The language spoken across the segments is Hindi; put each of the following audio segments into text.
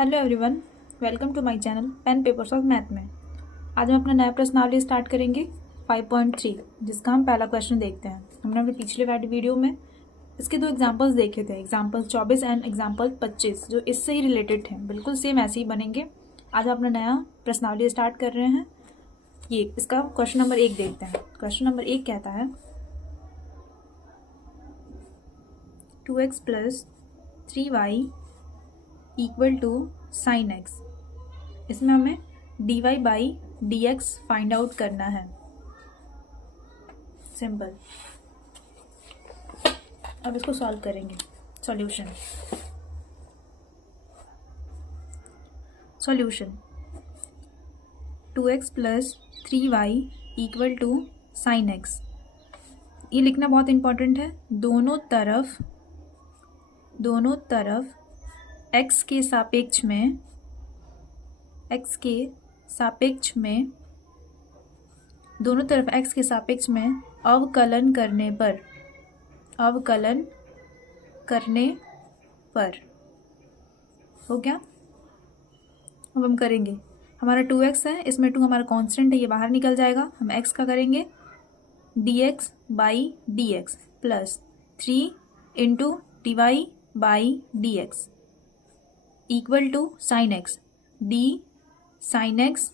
Hello everyone, welcome to my channel pen papers of math में। आज हम अपना नया प्रश्नावली स्टार्ट करेंगे 5.3, जिसका हम पहला क्वेश्चन देखते हैं। हमने अपने पिछले वीडियो में इसके दो एग्जांपल्स देखे थे, एग्जांपल 24 एंड एग्जांपल 25, जो इससे ही रिलेटेड थे। बिल्कुल सेम ऐसे ही बनेंगे। आज हम अपना नया प्रश्नावली स्टार्ट कर रहे हैं। ये इसका क्वेश्चन नंबर 1 देखते हैं। क्वेश्चन नंबर 1 कहता है 2x + 3y equal to sine x. इसमें हमें dy/dx फाइंड आउट करना है। सिंपल। अब इसको सॉल्व करेंगे। Solution 2x + 3y equal to sine x. ये लिखना बहुत इंपॉर्टेंट है। दोनों तरफ x के सापेक्ष में दोनों तरफ x के सापेक्ष में अवकलन करने पर हो गया। अब हम करेंगे। हमारा 2x है, इसमें 2 हमारा कांस्टेंट है, ये बाहर निकल जाएगा। हम x का करेंगे dx/dx plus 3 × dy/dx equal to sine x d sine x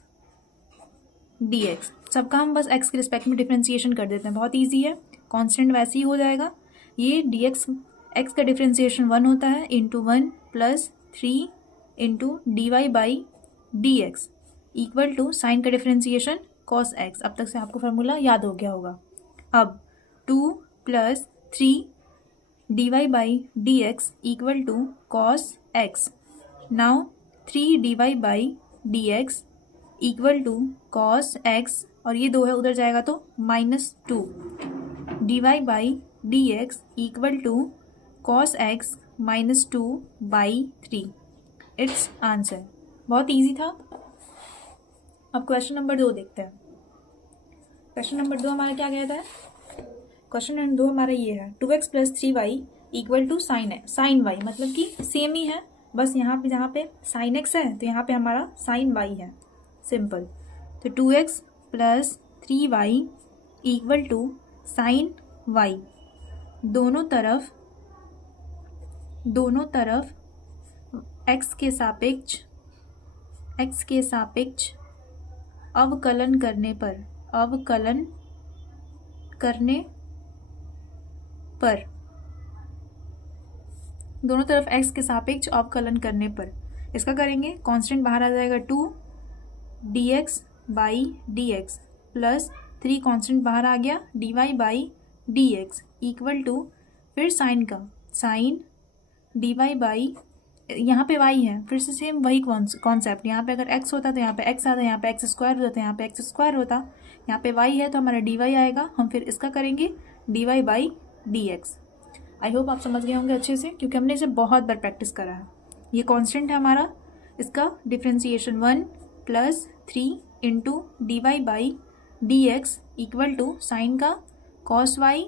dx। सबका हम बस x के रिस्पेक्ट में डिफ्रेंसिएशन कर देते हैं। बहुत इजी है, कांस्टेंट वैसे ही हो जाएगा। ये dx x का डिफ्रेंसिएशन 1 होता है, into 1 plus 3 × dy/dx equal to sine का डिफ्रेंसिएशन cos x। अब तक से आपको फार्मूला याद हो गया होगा। अब 2 + 3 dy/dx equal to cos x। Now 3 dy/dx equal to cos x, और ये 2 है, उधर जाएगा तो -2 dy/dx equal to cos x -2/3। It's answer. बहुत इजी था। अब क्वेश्चन नंबर 2 देखते हैं। क्वेश्चन नंबर 2 हमारा क्या कहता है? क्वेश्चन नंबर 2 हमारा ये है 2x + 3y equal to sign y, मतलब कि सेम ही है, बस यहाँ पे जहाँ पे साइन x है तो यहाँ पे हमारा साइन y है। सिंपल। तो 2x + 3y equal to sign y। दोनों तरफ x के सापेक्ष अवकलन करने पर दोनों तरफ x के सापेक्ष अवकलन करने पर इसका करेंगे। कांस्टेंट बाहर आ जाएगा 2 dx/dx प्लस 3 कांस्टेंट बाहर आ गया dy/dx इक्वल टू फिर साइन dy यहाँ पे y है, फिर से सेम वही कॉन्सेप्ट। यहाँ पे अगर x होता तो यहाँ पे x आता, यहाँ पे x² होता, यहाँ पे x² होता, यहाँ पे y है तो हमारा dy आएगा। हम फिर इसका करेंगे dy/dx। आई होप आप समझ गए होंगे अच्छे से, क्योंकि हमने इसे बहुत बार प्रैक्टिस करा है। ये कांस्टेंट है हमारा, इसका differentiation 1 plus 3 × dy/dx equal to sine का cos y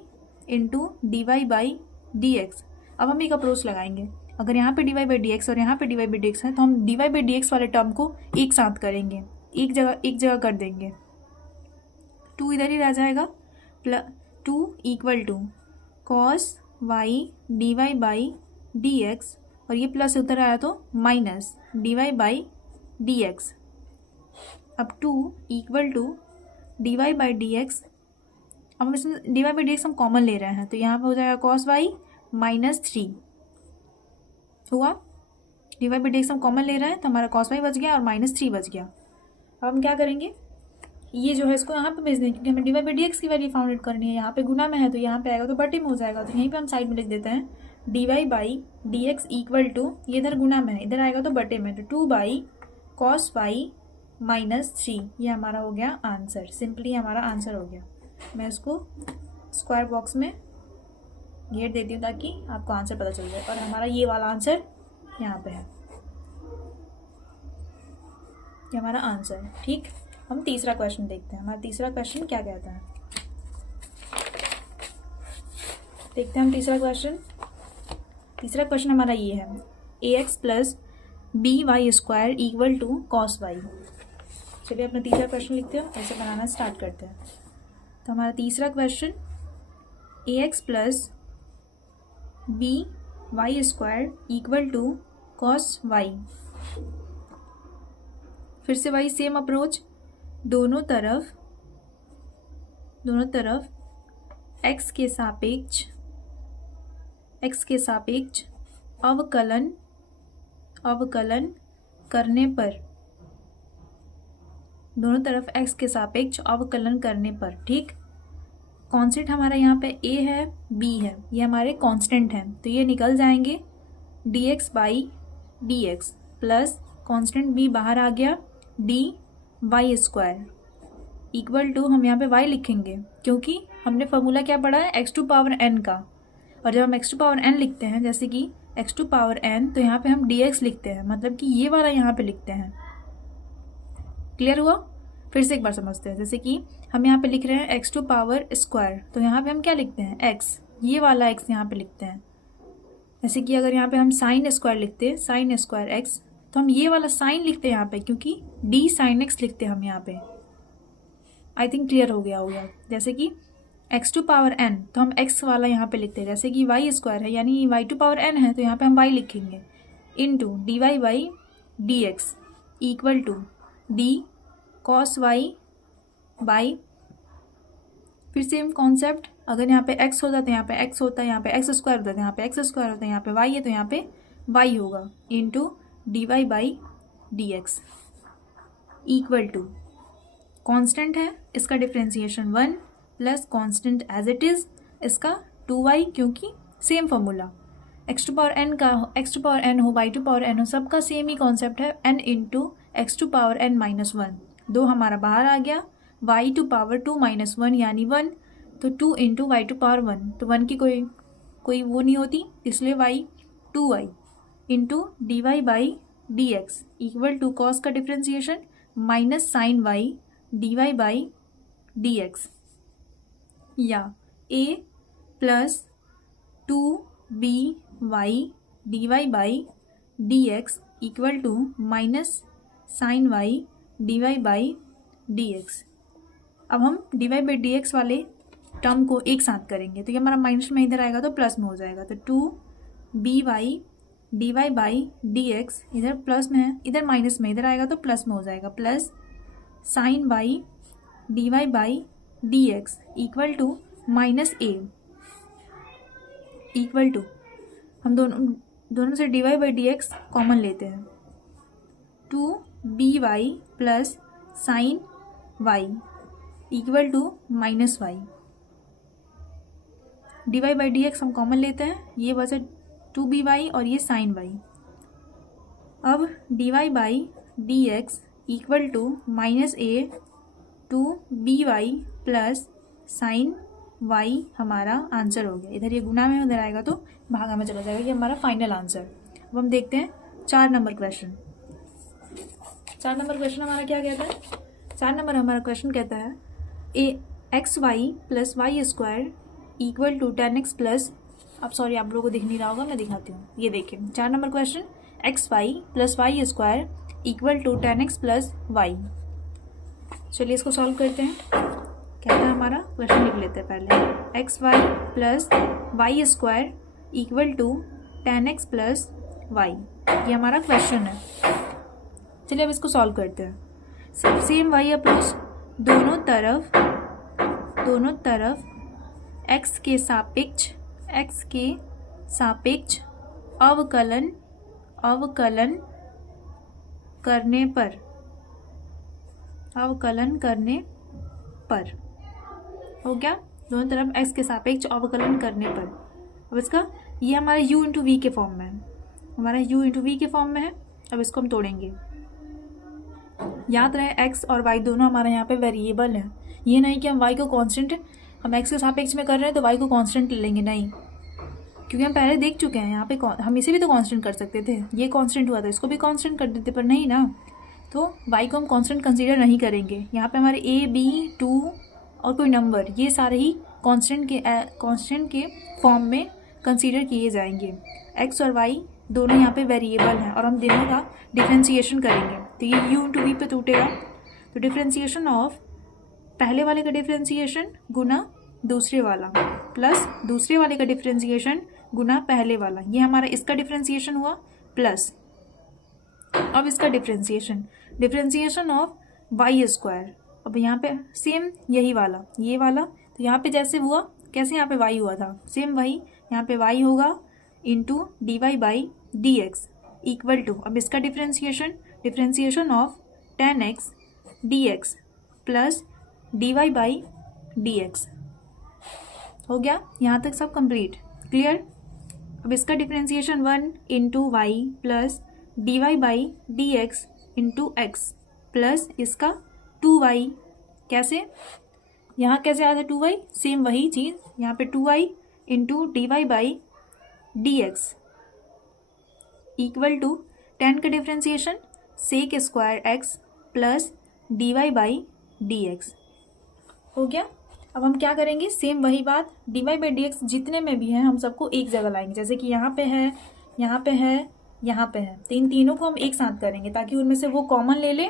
× dy/dx। अब हम एक अप्रोच लगाएंगे। अगर यहाँ पे dy/dx और यहाँ पे dy/dx है तो हम dy/dx वाले टर्म को एक साथ करेंगे, एक जगह कर देंगे। 2 इधर ही रह जाएगा, +2 equal to cos y dy/dx, और ये प्लस उधर आया तो माइनस dy/dx। अब 2 इक्वल टू dy/dx। अब हम इसमें dy/dx हम कॉमन ले रहे हैं तो यहाँ पे हो जाएगा cos y -3 हुआ। dy/dx हम कॉमन ले रहे हैं तो हमारा cos y बच गया और -3 बच गया। अब हम क्या करेंगे, ये जो है इसको यहाँ पे भेज देंगे, क्योंकि हमें dy/dx की वैल्यू फाउंड करनी है। यहाँ पे गुना में है तो यहाँ पे आएगा तो बटे में हो जाएगा, तो यहीं पे हम साइड में लिख देते हैं dy/dx इक्वल टू, ये इधर गुना में है, इधर आएगा तो बटे में, तो 2/cos y -3। ये हमारा हो गया आंसर। सिंपली हमारा आंसर हो गया। मैं इसको स्क्वायर बॉक्स में घेर देती हूँ ताकि आपको आंसर पता चल जाए, और हमारा ये वाला आंसर यहाँ पे है। ये हमारा आंसर है। ठीक, हम तीसरा क्वेश्चन देखते हैं। हमारा तीसरा क्वेश्चन क्या कहता है, देखते हैं हम तीसरा क्वेश्चन। तीसरा क्वेश्चन हमारा ये है ax + b y square equal to cos y. चलिए अपना तीसरा क्वेश्चन लिखते हैं, ऐसे बनाना स्टार्ट करते हैं। तो हमारा तीसरा question a x plus b y square equal to cos y. फिर से वही सेम अप्रोच, दोनों तरफ x के सापेक्ष अवकलन करने पर, दोनों तरफ x के सापेक्ष अवकलन करने पर, ठीक। कांस्टेंट हमारा यहाँ पे a है, b है, ये हमारे कांस्टेंट हैं, तो ये निकल जाएंगे dx by dx plus constant b बाहर आ गया dy स्क्वायर इक्वल टू, हम यहाँ पे y लिखेंगे क्योंकि हमने फॉर्मूला क्या पढ़ा है, x टू पावर n का। और जब हम x टू पावर n लिखते हैं, जैसे कि x टू पावर n, तो यहाँ पे हम dx लिखते हैं, मतलब कि ये वाला यहाँ पे लिखते हैं। क्लियर हुआ? फिर से एक बार समझते हैं। जैसे कि हम यहाँ पे लिख रहे हैं x टू पावर स्क्वायर, तो यहाँ पे हम क्या लिखते हैं, x, ये वाला x यहाँ पे लिखते हैं। जैसे कि अगर यहाँ पे हम साइन स्क्वायर लिखते हैं, साइन स्क्वायर x, तो हम ये वाला साइन लिखते हैं यहाँ पे, क्योंकि d साइन x लिखते हैं हम यहाँ पे। आई थिंक क्लियर हो गया होगा। जैसे कि x टू पावर n, तो हम x वाला यहाँ पे लिखते हैं। जैसे कि y स्क्वायर है, यानी y टू पावर n है, तो यहाँ पे हम y लिखेंगे into dy by dx equal to d cos y by, फिर सेम कॉन्सेप्ट, अगर यहाँ पे x होता तो यहाँ पे x होता, यहाँ पे x स्क्वायर होता तो यहाँ पे x स्क्वायर होता, यहाँ पे y है तो यहाँ पे y होगा into dy by dx equal to, constant है, इसका differentiation 1 plus constant as it is, इसका 2y, क्योंकि same formula, x to power n का x टू पावर n हो, y टू पावर n हो, सबका सेम ही कॉन्सेप्ट है, n into x to power n minus 1, 2 हमारा बाहर आ गया, y टू पावर 2 माइनस 1 यानी 1, तो 2 इंटू वाई टू पावर 1, तो 1 की कोई वो नहीं होती, इसलिए y 2y into dy by dx equal to cos का differentiation minus sine y dy by dx, या a plus 2by dy by dx equal to minus sine y dy by dx। अब हम dy बाई dx वाले टर्म को एक साथ करेंगे, तो ये हमारा माइनस में इधर आएगा तो प्लस में हो जाएगा, तो 2by dy बाई dx इधर प्लस में है, इधर माइनस में, इधर आएगा तो प्लस में हो जाएगा, plus sine y dy by dx equal to minus a equal to, हम दोनों से dy बाई dx कॉमन लेते हैं, 2by plus sine y equal to minus y, dy by dx हम कॉमन लेते हैं, ये बचा 2by और ये साइन y। अब dy by dx equal to minus a 2by plus sine y हमारा आंसर हो गया। इधर ये गुना में उधर आएगा तो भागा में चला जाएगा, ये हमारा फाइनल आंसर। अब हम देखते हैं 4 नंबर क्वेश्चन। 4 नंबर क्वेश्चन हमारा क्या कहता है, 4 नंबर हमारा क्वेश्चन कहता है x y plus y square equal to 10x plus, अब सॉरी आप लोगों को दिख नहीं रहा होगा, मैं दिखाती हूँ, ये देखिए 4 number question, x y plus y square equal to 10x plus y. चलिए इसको सॉल्व करते हैं। कहता है हमारा, क्वेश्चन लिख लेते हैं पहले, x y plus y square equal to 10x plus y, ये हमारा क्वेश्चन है। चलिए अब इसको सॉल्व करते हैं। सेम वाई अप्रोच, दोनों तरफ x के सापेक्ष अवकलन करने पर हो गया, दोनों तरफ x के सापेक्ष अवकलन करने पर। अब इसका ये हमारा u इंटू वी के फॉर्म में है, हमारा u इंटू वी के फॉर्म में है। अब इसको हम तोड़ेंगे। याद रहे x और y दोनों हमारे यहाँ पे वेरिएबल हैं, ये नहीं कि हम y को कांस्टेंट, हम x के सापेक्ष में कर रहे हैं तो y को कांस्टेंट ले लेंगे, नहीं, क्योंकि हम पहले देख चुके हैं यहाँ पे हम इसे भी तो कांस्टेंट कर सकते थे, ये कांस्टेंट हुआ था, इसको भी कांस्टेंट कर देते, पर नहीं ना, तो y को हम कांस्टेंट कंसीडर नहीं करेंगे। यहाँ पे हमारे a b 2 और कोई नंबर, ये सारे ही कांस्टेंट के फॉर्म में कंसीडर किए जाएंगे। x और y दोनों यहाँ पे वेरिएबल हैं और हम दोनों का डिफ्रेंसिएशन करेंगे, तो ये u इंटू वी पे टूटेगा। तो डिफ्रेंसिएशन ऑफ पहले वाले का डिफ्रेंसिएशन गुना दूसरे वाला प्लस दूसरे वाले का डिफ्रेंसिएशन गुना पहले वाला, ये हमारा इसका डिफ्रेंसिएशन हुआ प्लस अब इसका डिफ्रेंसिएशन ऑफ वाई स्क्वायर। अब यहाँ पे सेम यही वाला ये वाला, तो यहाँ पे जैसे हुआ कैसे यहाँ पे वाई हुआ था सेम वही यहाँ पे वाई होगा into d y by d x equal to, अब इसका differentiation of 10x dx plus d y by d x. हो गया यहाँ तक सब कंप्लीट, क्लियर। अब इसका differentiation 1 into y plus d y by d x into x plus इसका 2y, कैसे यहाँ कैसे आया था 2y, सेम वही चीज़ यहाँ पे 2y into d y by d x equal to 10 का differentiation sec square x plus d y by d x. हो गया। अब हम क्या करेंगे, सेम वही बात d y by d x जितने में भी हैं हम सबको एक जगह लाएंगे, जैसे कि यहाँ पे है यहाँ पे है यहाँ पे है, तो इन तीनों को हम एक साथ करेंगे ताकि उनमें से वो कॉमन ले ले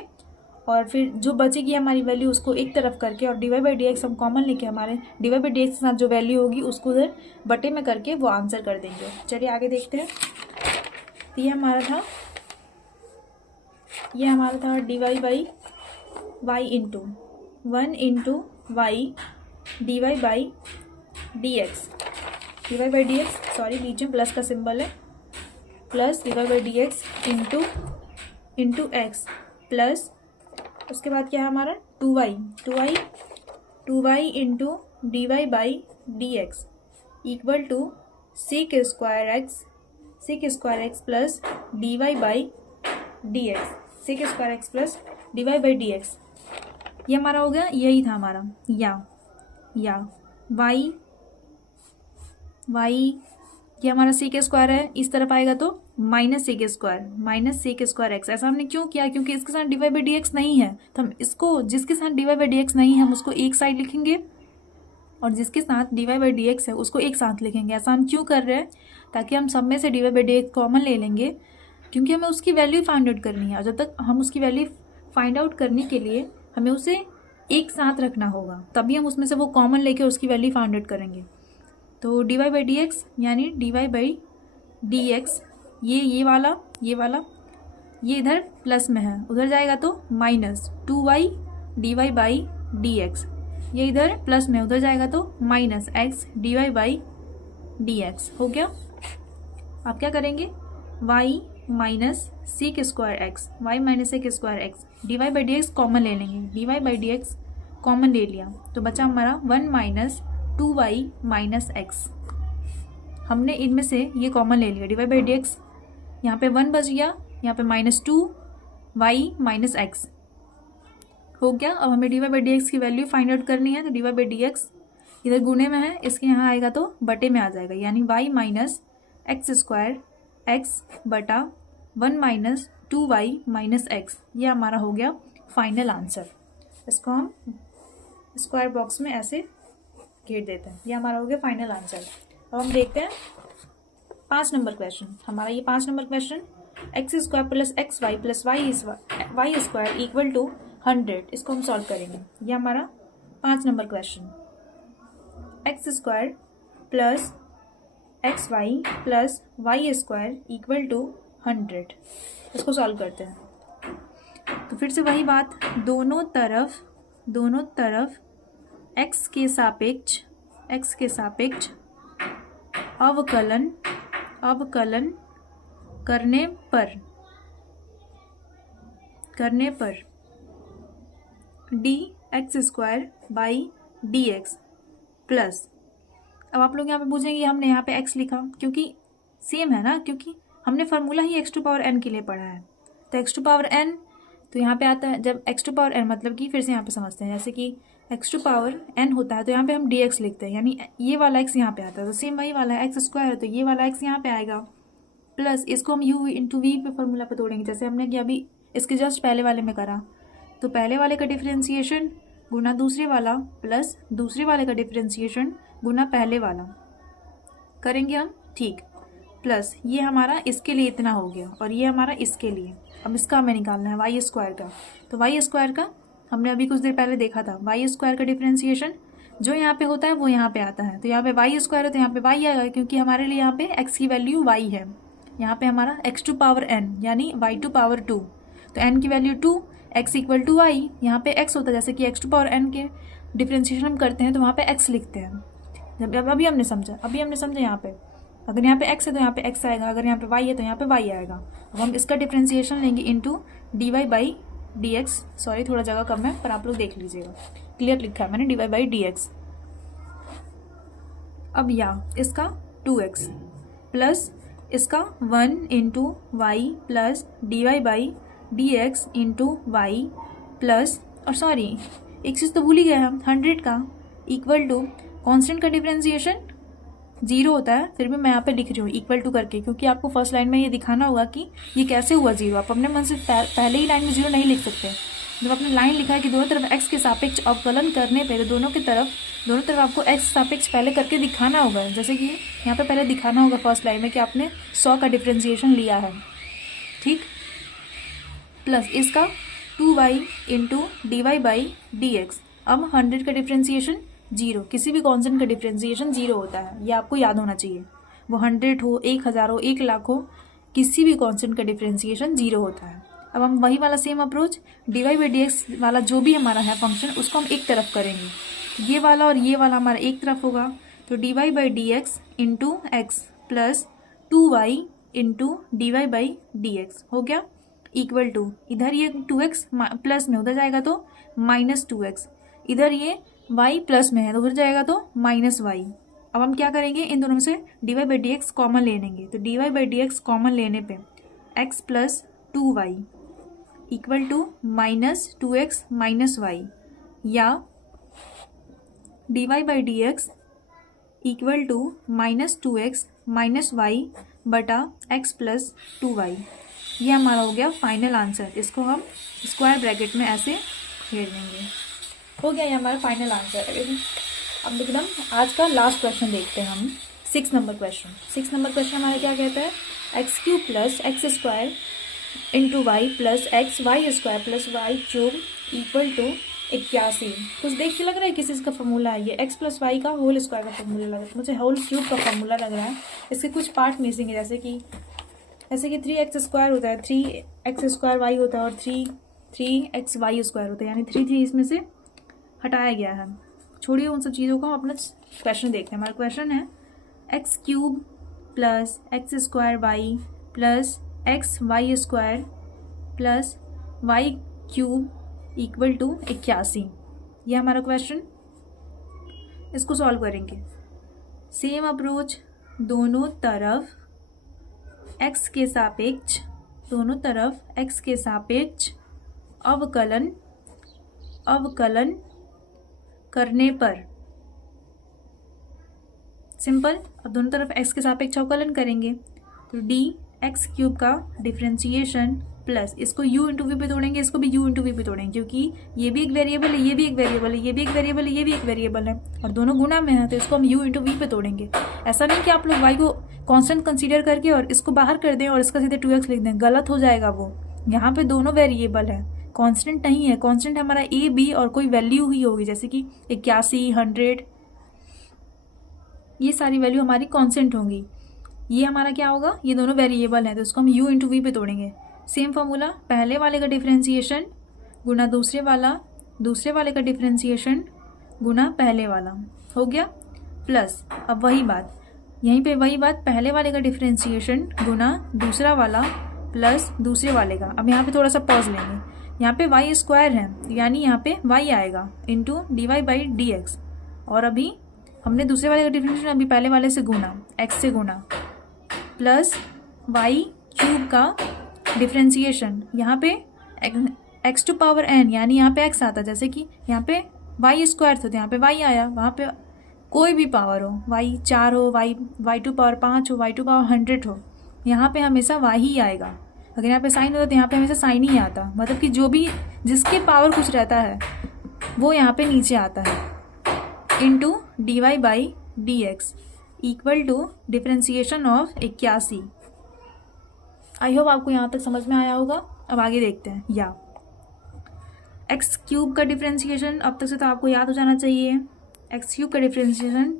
और फिर जो बचेगी हमारी वैल्यू उसको एक तरफ करके और d y by d x हम कॉमन लेके हमारे d y by d x के साथ जो वैल्यू होगी उसको उधर बटे में करके वो आंसर कर देंगे। चलिए आगे देखते हैं। तो ये हमारा था d y by y into 1 into y d y by d x, d y by d x sorry बीच में प्लस का सिंबल है, plus d y by d x into x plus उसके बाद क्या है हमारा 2y into d y by d x equal to sec square x plus d y by d x, sec square x plus d y by d x. ये हमारा हो गया, यही था हमारा या वाई ये हमारा सेक स्क्वायर है, इस तरफ आएगा तो माइनस सेक स्क्वायर एक्स। ऐसा हमने क्यों किया, क्योंकि इसके साथ d y by d x नहीं है, तो हम इसको जिसके साथ d y by d x नहीं है हम उसको एक साइड लिखेंगे और जिसके साथ d y by d x है उसको एक साथ लिखेंगे। ऐसा हम क्यों कर रहे हैं, ताकि हम सब में से d y by d x common ले लेंगे, क्योंकि हमें उसकी वैल्यू फाइंड आउट करनी है और जब तक हम उसकी वैल्यू फाइंड आउट करने के लिए हमें उसे एक साथ रखना होगा, तभी हम उसमें से वो कॉमन लेके उसकी वैल्यू फाइंड आउट करेंगे। तो d y by d x यानी d y by d x ये वाला ये इधर प्लस में है, उधर जाएगा तो minus 2y d y by d x, ये इधर प्लस में उधर जाएगा तो minus x d y by d x. हो गया। आप क्या करेंगे, y minus sec square x, y minus sec square x, d y by d x common ले लेंगे, d y by d x common ले लिया तो बचा हमारा 1 माइनस 2y माइनस एक्स। हमने इनमें से ये कॉमन ले लिया, d y by d x यहाँ पे 1 बच गया, यहाँ पे माइनस 2y माइनस एक्स हो गया। अब हमें d y by d x की वैल्यू फाइंड आउट करनी है, तो d y by d x इधर गुणे में है, इसके यहाँ आएगा तो बटे में आ जाएगा, यानी y minus x square x बटा 1 माइनस 2y माइनस एक्स। ये हमारा हो गया फाइनल आंसर। इसको हम स्क्वायर बॉक्स में ऐसे घेर देते हैं, ये हमारा हो गया फाइनल आंसर। अब हम देखते हैं 5 नंबर क्वेश्चन। हमारा ये 5 number question x square plus x y plus y square equal to 100, इसको हम सॉल्व करेंगे। ये हमारा 5 number question, x square plus x y plus y square equal to 100, इसको सॉल्व करते हैं। तो फिर से वही बात, दोनों तरफ एक्स के सापेक्ष अवकलन करने पर D x square by d x plus, अब आप लोग यहाँ पे पूछेंगे हमने यहाँ पे x लिखा क्योंकि सेम है ना, क्योंकि हमने फार्मूला ही x टू पावर n के लिए पढ़ा है। तो x टू पावर n तो यहाँ पे आता है, जब x टू पावर n मतलब कि फिर से यहाँ पे समझते हैं, जैसे कि x टू पावर n होता है तो यहाँ पे हम dx लिखते हैं, यानी ये वाला x यहाँ पे आता है, तो सेम वही वाला है एक्स स्क्वायर, तो ये वाला x यहाँ पे आएगा प्लस इसको हम u इंटू वी पे फॉर्मूला पे तोड़ेंगे, जैसे हमने कि अभी इसके जस्ट पहले वाले में करा। तो पहले वाले का डिफ्रेंसिएशन गुना दूसरे वाला प्लस दूसरे वाले का डिफ्रेंसिएशन गुना पहले वाला करेंगे हम, ठीक। प्लस ये हमारा इसके लिए इतना हो गया और ये हमारा इसके लिए। अब इसका हमें निकालना है वाई स्क्वायर का। तो वाई स्क्वायर का हमने अभी कुछ देर पहले देखा था, वाई स्क्वायर का डिफ्रेंसिएशन जो यहाँ पे होता है वो यहाँ पे आता है। तो यहाँ पे वाई स्क्वायर है तो यहाँ पे वाई आएगा, क्योंकि हमारे लिए यहाँ पे एक्स की वैल्यू वाई है। यहाँ पे हमारा एक्स टू पावर एन यानी वाई टू पावर 2, तो एन की value 2, x equal to y. यहाँ पे एक्स होता है, जैसे कि एक्स टू पावर एन के डिफ्रेंसिएशन हम करते हैं तो वहाँ पे एक्स लिखते हैं। जब अभी हमने समझा यहाँ पे अगर यहाँ पे एक्स है तो यहाँ पे एक्स आएगा, अगर यहाँ पे वाई है तो यहाँ पे वाई आएगा। अब हम इसका डिफ्रेंसिएशन लेंगे into d y by d x. Sorry थोड़ा जगह कम है पर आप लोग देख लीजिएगा, क्लियर लिखा है मैंने, d y by d x. अब यहाँ इसका 2x प्लस इसका 1 into y plus d y by d x into y plus, और सॉरी एक चीज़ तो भूल ही गया हम, 100 का इक्वल टू कॉन्स्टेंट का डिफ्रेंसिएशन 0 होता है, फिर भी मैं यहाँ पे लिख रही हूँ इक्वल टू करके, क्योंकि आपको फर्स्ट लाइन में ये दिखाना होगा कि ये कैसे हुआ 0। आप अपने मन से पहले ही लाइन में 0 नहीं लिख सकते। जब आपने लाइन लिखा है कि दोनों तरफ x के सापेक्ष अवकलन करने पे, तो दोनों तरफ आपको x सापेक्ष पहले करके दिखाना होगा। जैसे कि यहाँ पे पहले दिखाना होगा फर्स्ट लाइन में कि आपने 100 का डिफ्रेंसिएशन लिया है, ठीक। प्लस इसका 2y into d y by d x. अब 100 का डिफ्रेंसिएशन 0, किसी भी कॉन्स्टेंट का डिफ्रेंसिएशन 0 होता है, ये आपको याद होना चाहिए। वो 100 हो, 1000 हो, 1,00,000 हो, किसी भी कॉन्स्टेंट का डिफ्रेंसिएशन 0 होता है। अब हम वही वाला same approach d y by d x वाला जो भी हमारा है फंक्शन, उसको हम एक तरफ करेंगे। ये वाला और ये वाला हमारा एक तरफ होगा, तो d y by d x into x plus 2y into d y by d x हो गया इक्वल टू, इधर ये 2x प्लस में उधर जाएगा तो माइनस 2x, इधर ये y प्लस में है तो उधर जाएगा तो माइनस y। अब हम क्या करेंगे, इन दोनों में से d y by d x common ले लेंगे। तो d y by d x common लेने पे x plus 2y equal to minus 2x minus y, या d y by d x equal to minus 2x minus y बटा x प्लस 2y। ये हमारा हो गया फाइनल आंसर। इसको हम स्क्वायर ब्रैकेट में ऐसे घेर देंगे। हो गया ये हमारा फाइनल आंसर। अब एकदम आज का लास्ट क्वेश्चन देखते हैं हम, 6 नंबर क्वेश्चन। 6 नंबर क्वेश्चन हमारा क्या कहता है, x cube plus x square into y plus x y square plus y cube equal to 81। कुछ देख के लग रहा है किस चीज़ का फॉर्मूला है ये, एक्स प्लस वाई का होल स्क्वायर का फॉर्मूला लग रहा है मुझे, होल क्यूब का फॉर्मूला लग रहा है। इसके कुछ पार्ट मिसिंग है, जैसे कि 3x स्क्वायर होता है, 3x स्क्वायर वाई होता है और 3x वाई स्क्वायर होता है, यानी 3 इसमें से हटाया गया है। छोड़िए उन सब चीज़ों को, हम अपना क्वेश्चन देखते हैं। हमारा क्वेश्चन है x cube plus x square y plus x y square plus y cube equal to 81। ये हमारा क्वेश्चन। इसको सॉल्व करेंगे सेम अप्रोच, दोनों तरफ x के सापेक्ष, दोनों तरफ x के सापेक्ष अवकलन करने पर, सिंपल। अब दोनों तरफ x के सापेक्ष अवकलन करेंगे तो डी एक्स क्यूब का डिफ्रेंसिएशन प्लस इसको u इंटू वी पे तोड़ेंगे, इसको भी u इंटू वी पे तोड़ेंगे, क्योंकि ये भी एक वेरिएबल है, ये भी एक वेरिएबल है, ये भी एक वेरिएबल है, ये भी एक वेरिएबल है और दोनों गुणा में है, तो इसको हम u इंटू वी पे तोड़ेंगे। ऐसा नहीं कि आप लोग y को कांस्टेंट कंसीडर करके और इसको बाहर कर दें और इसका सीधे 2x लिख दें, गलत हो जाएगा वो। यहाँ पे दोनों वेरिएबल है, कांस्टेंट नहीं है। कांस्टेंट हमारा a b और कोई वैल्यू ही होगी, जैसे कि 81, 100, ये सारी वैल्यू हमारी कांस्टेंट होंगी। ये हमारा क्या होगा, ये दोनों वेरिएबल हैं तो इसको हम u इंटू वी पे तोड़ेंगे। सेम फॉर्मूला, पहले वाले का डिफ्रेंसिएशन गुना दूसरे वाले का डिफ्रेंसिएशन गुना पहले वाला हो गया, प्लस अब वही बात यहीं पे, वही बात पहले वाले का डिफ्रेंसिएशन गुना दूसरा वाला प्लस दूसरे वाले का। अब यहाँ पे थोड़ा सा पॉज लेंगे, यहाँ पे वाई स्क्वायर है यानी यहाँ पे वाई आएगा into d y by d x, और अभी हमने दूसरे वाले का डिफ्रेंसिएशन अभी पहले वाले से गुना, एक्स से गुना, प्लस वाई क्यूब का डिफ्रेंसिएशन, यहाँ पे एक्स टू पावर एन यानी यहाँ पे एक्स आता है, जैसे कि यहाँ पे वाई स्क्वायर था तो यहाँ पे वाई आया, वहाँ पे कोई भी पावर हो, वाई 4 हो, वाई टू पावर 5 हो, वाई टू पावर 100 हो, यहाँ पे हमेशा वाई ही आएगा। अगर यहाँ पे साइन होता तो यहाँ पे हमेशा साइन ही आता, मतलब कि जो भी जिसके पावर कुछ रहता है वो यहाँ पे नीचे आता है, into d y by d x. Equal to differentiation of 81। I hope आपको यहाँ तक समझ में आया होगा। अब आगे देखते हैं। या एक्स क्यूब का डिफरेंशिएशन अब तक से तो आपको याद हो जाना चाहिए। एक्स क्यूब का differentiation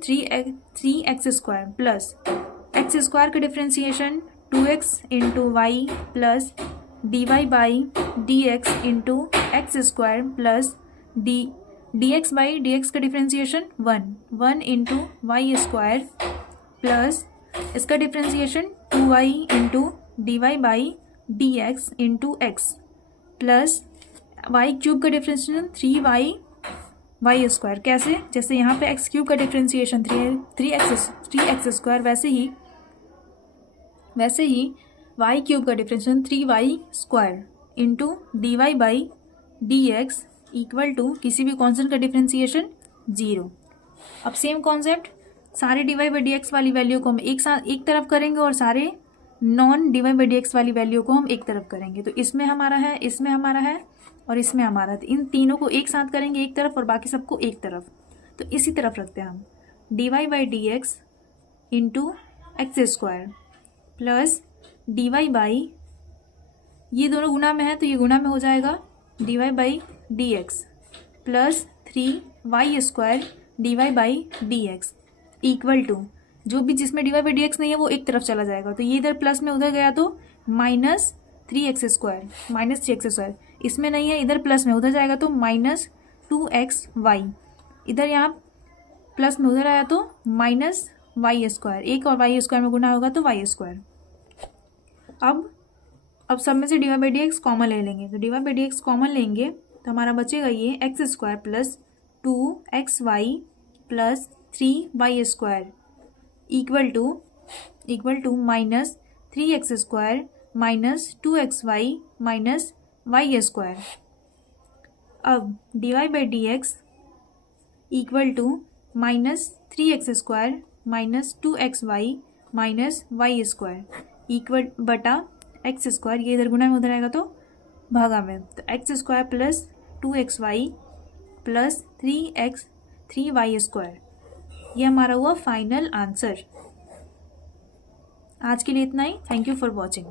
3x square plus x square का differentiation 2x into y plus dy by d x into x square plus d x by d x का differentiation 1 into y square plus इसका differentiation 2y into d y by d x into x plus y cube का डिफरेंशिएशन 3y वाई स्क्वायर। कैसे? जैसे यहाँ पे एक्स क्यूब का डिफरेंशिएशन 3x स्क्वायर, वैसे ही वाई क्यूब का differentiation 3y square into d y by d x equal to किसी भी कॉन्स्टेंट का डिफरेंशिएशन 0। अब सेम कॉन्सेप्ट, सारे d y by d x वाली वैल्यू को हम एक साथ एक तरफ करेंगे और सारे non d y by d x वाली वैल्यू को हम एक तरफ करेंगे। तो इसमें हमारा है, इसमें हमारा है और इसमें हमारा, तो इन तीनों को एक साथ करेंगे एक तरफ और बाकी सबको एक तरफ। तो इसी तरफ रखते हैं हम d y by d x into x square plus d y by, ये दोनों गुना में है तो ये गुना में हो जाएगा, d y by d x plus 3y square d y by d x equal to, जो भी जिसमें d y by d x नहीं है वो एक तरफ चला जाएगा। तो ये इधर प्लस में उधर गया तो माइनस 3x स्क्वायर, इसमें नहीं है इधर प्लस में उधर जाएगा तो माइनस 2xy, इधर यहाँ प्लस में उधर आया तो माइनस वाई स्क्वायर, एक और वाई स्क्वायर में गुना होगा तो वाई स्क्वायर। अब सब में से d y by d x common ले लेंगे, तो d y by d x common लेंगे तो हमारा बचेगा ये x square plus 2xy plus 3y square equal to minus 3x square minus 2xy minus y square. अब d y by d x equal to minus 3x square minus 2xy minus y square equal बटा एक्स स्क्वायर, ये इधर गुना में उधर आएगा तो भागा में, तो x square plus 2xy plus 3y square. ये हमारा हुआ फाइनल आंसर। आज के लिए इतना ही। Thank you for watching.